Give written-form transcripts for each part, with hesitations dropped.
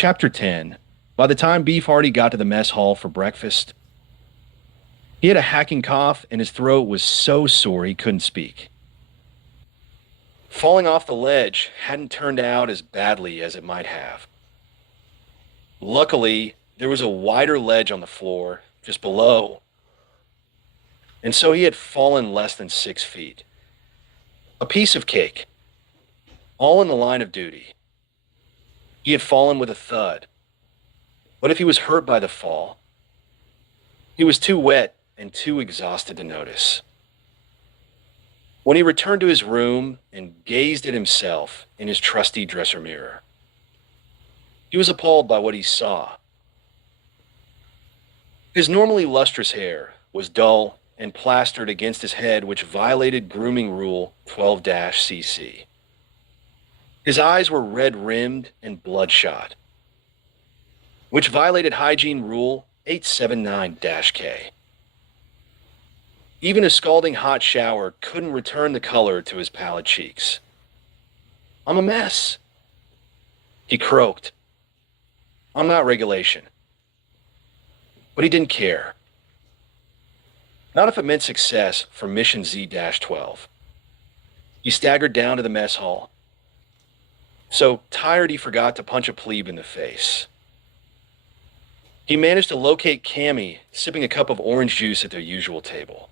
Chapter 10. By the time Beef already got to the mess hall for breakfast, he had a hacking cough and his throat was so sore he couldn't speak. Falling off the ledge hadn't turned out as badly as it might have. Luckily, there was a wider ledge on the floor just below, and so he had fallen less than 6 feet. A piece of cake, all in the line of duty. He had fallen with a thud. But if he was hurt by the fall, he was too wet and too exhausted to notice. When he returned to his room and gazed at himself in his trusty dresser mirror, he was appalled by what he saw. His normally lustrous hair was dull and plastered against his head, which violated grooming rule 12-CC. His eyes were red-rimmed and bloodshot, which violated hygiene rule 879-K. Even a scalding hot shower couldn't return the color to his pallid cheeks. "I'm a mess," he croaked. "I'm not regulation." But he didn't care. Not if it meant success for Mission Z-12. He staggered down to the mess hall, so tired he forgot to punch a plebe in the face. He managed to locate Cammy sipping a cup of orange juice at their usual table.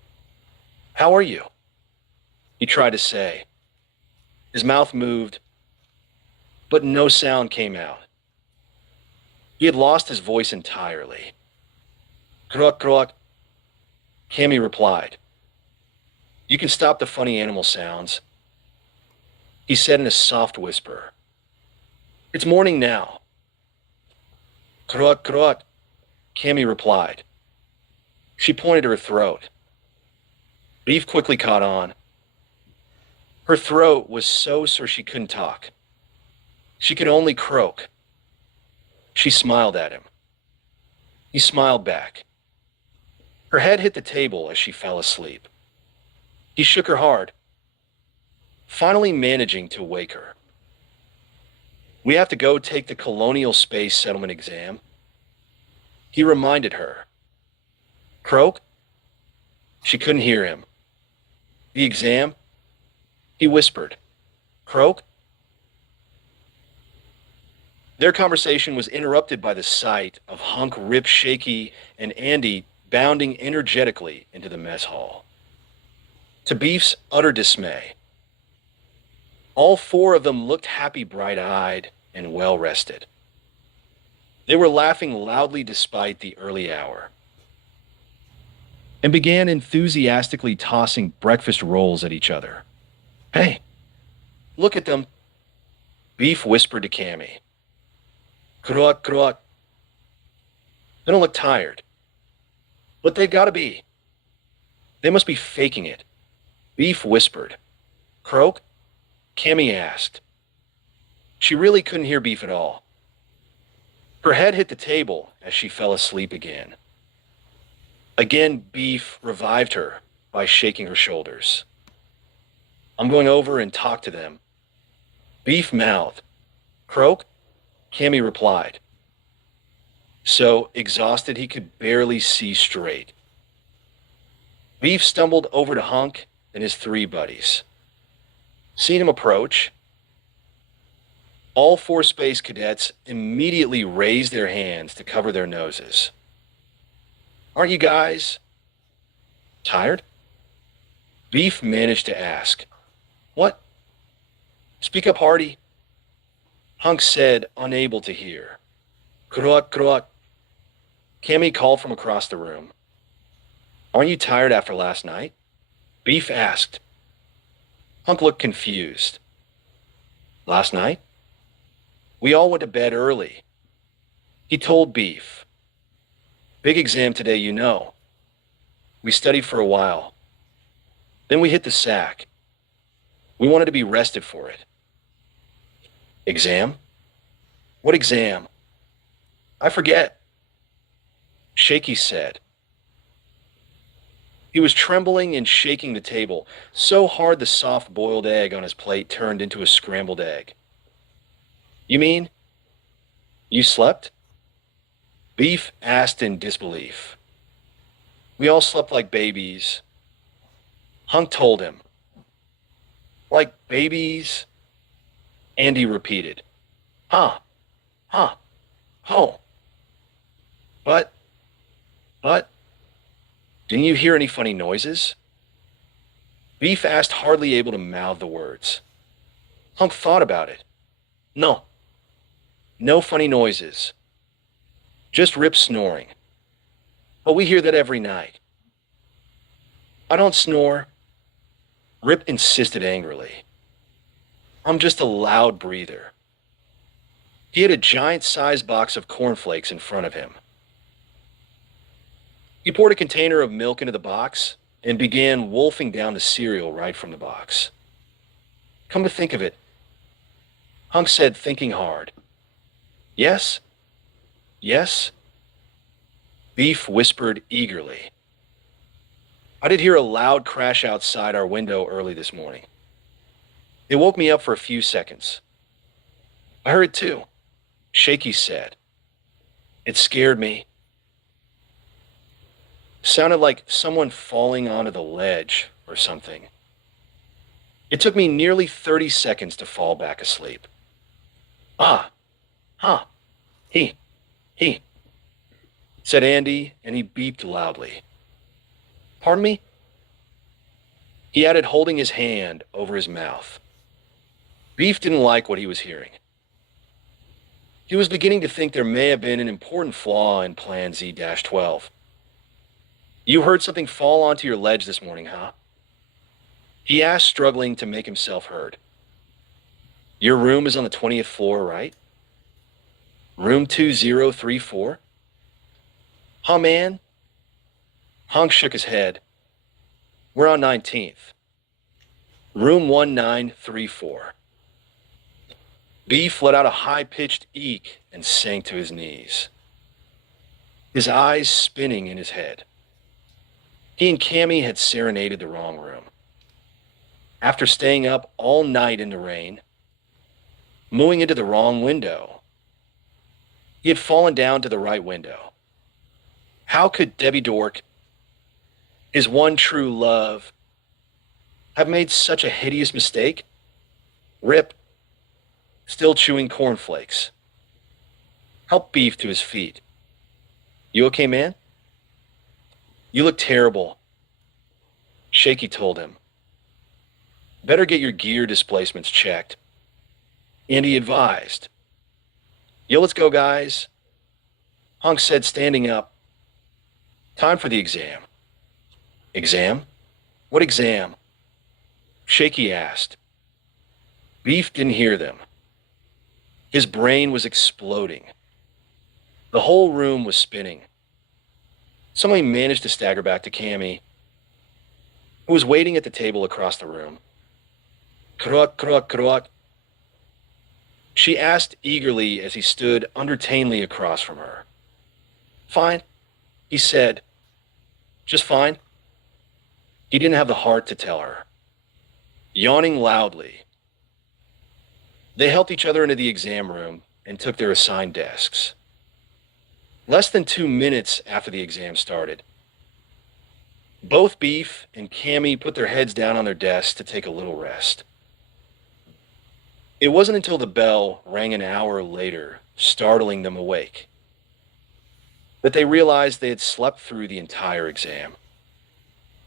"How are you?" he tried to say. His mouth moved, but no sound came out. He had lost his voice entirely. "Croak, croak," Cammy replied. "You can stop the funny animal sounds," he said in a soft whisper. "It's morning now." "Croak, croak," Cammy replied. She pointed to her throat. Beef quickly caught on. Her throat was so sore she couldn't talk. She could only croak. She smiled at him. He smiled back. Her head hit the table as she fell asleep. He shook her hard, finally managing to wake her. "We have to go take the Colonial Space Settlement exam," he reminded her. "Croak?" She couldn't hear him. "The exam?" he whispered. "Croak?" Their conversation was interrupted by the sight of Hunk, Rip, Shaky, and Andy bounding energetically into the mess hall. To Beef's utter dismay, all 4 of them looked happy, bright-eyed, and well-rested. They were laughing loudly despite the early hour, and began enthusiastically tossing breakfast rolls at each other. "Hey, look at them," Beef whispered to Cammy. "Croak, croak." "They don't look tired. But they've got to be. They must be faking it," Beef whispered. "Croak?" Cammy asked. She really couldn't hear Beef at all. Her head hit the table as she fell asleep again. Again, Beef revived her by shaking her shoulders. "I'm going over and talk to them." Beef mouthed. "Croak?" Cammy replied, so exhausted he could barely see straight. Beef stumbled over to Hunk and his 3 buddies. Seeing him approach, all 4 space cadets immediately raised their hands to cover their noses. "Aren't you guys tired?" Beef managed to ask. "What?" "Speak up, Hardy," Hunk said, unable to hear. "Croak, croak," Cammy called from across the room. "Aren't you tired after last night?" Beef asked. Hunk looked confused. "Last night? We all went to bed early." He told Beef. "Big exam today, you know. We studied for a while. Then we hit the sack. We wanted to be rested for it." "Exam? What exam?" "I forget," Shaky said. He was trembling and shaking the table, so hard the soft-boiled egg on his plate turned into a scrambled egg. "You mean?" You slept? Beef asked in disbelief. We all slept like babies. Hunk told him. Like babies? Andy repeated. Huh, huh, oh. But, didn't you hear any funny noises? Beef asked, hardly able to mouth the words. Hunk thought about it. No. No funny noises. Just Rip snoring. But we hear that every night. I don't snore. Rip insisted angrily. I'm just a loud breather. He had a giant-sized box of cornflakes in front of him. He poured a container of milk into the box and began wolfing down the cereal right from the box. Come to think of it, Hunk said, thinking hard. Yes? Yes? Beef whispered eagerly. I did hear a loud crash outside our window early this morning. It woke me up for a few seconds. I heard it too, Shaky said. It scared me. Sounded like someone falling onto the ledge or something. It took me nearly 30 seconds to fall back asleep. Ah, huh, he, said Andy, and he beeped loudly. Pardon me? He added, holding his hand over his mouth. Beef didn't like what he was hearing. He was beginning to think there may have been an important flaw in Plan Z-12. You heard something fall onto your ledge this morning, huh? He asked, struggling to make himself heard. Your room is on the 20th floor, right? Room 2034? Huh, man? Hunk shook his head. We're on 19th. Room 1934. Beef let out a high-pitched eek and sank to his knees, his eyes spinning in his head. He and Cammy had serenaded the wrong room. After staying up all night in the rain, mooing into the wrong window, he had fallen down to the right window. How could Debbie Dork, his one true love, have made such a hideous mistake? Rip, still chewing cornflakes, helped Beef to his feet. You okay, man? You look terrible, Shaky told him. Better get your gear displacements checked. And he advised. Yo, let's go, guys. Hunk said, standing up. Time for the exam. Exam? What exam? Shaky asked. Beef didn't hear them. His brain was exploding. The whole room was spinning. Somebody managed to stagger back to Cammy, who was waiting at the table across the room. Krok, krok, krok. She asked eagerly as he stood unentertainingly across from her. Fine, he said. Just fine. He didn't have the heart to tell her. Yawning loudly, they helped each other into the exam room and took their assigned desks. Less than 2 minutes after the exam started, both Beef and Cammy put their heads down on their desks to take a little rest. It wasn't until the bell rang an hour later, startling them awake, that they realized they had slept through the entire exam.